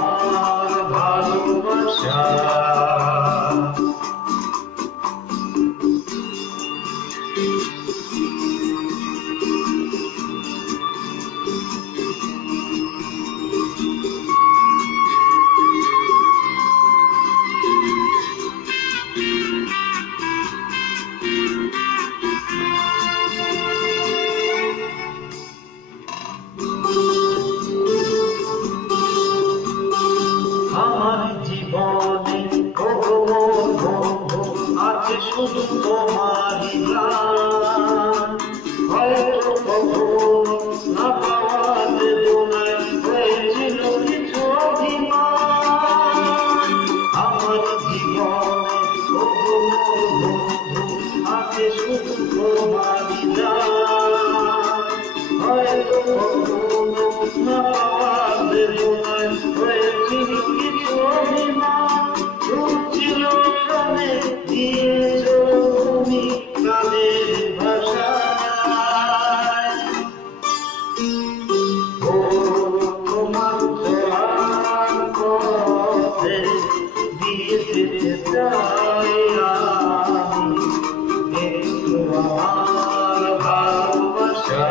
তোমার ভালোবাসা। আমার জীবনে ওগো বন্ধু আছে শুধু তোমারই গান। হয়তো কখনো না পাওয়া বেদনায় হয়েছিল কিছু অভিমান। আমার জীবনে ওগো বন্ধু আছে শুধু তোমারই গান। হয়তো কখনো না পাওয়া বেদনায় হয়েছিল কিছু অভিমান। ছিল প্রাণে দিয়েছ তুমি প্রাণের ভাষায়। ও তোমার চলার পথে দিয়ে যেতে চাই আমি তোমার ভালোবাসা।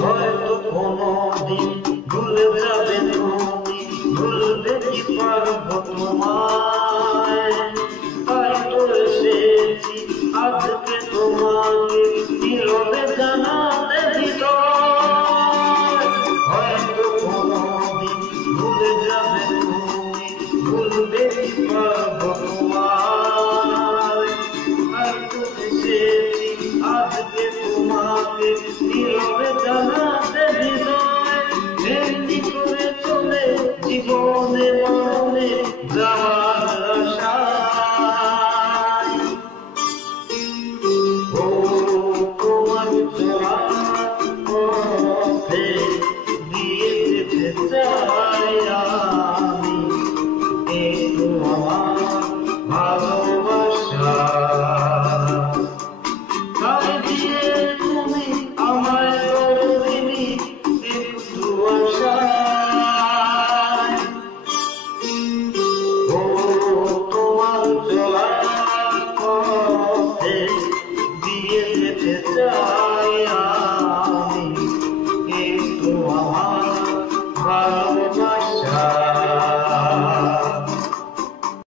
হয়তো কোনদিন ভুলে যাবে তুমি, ভুলতে কি পারবো তোমার।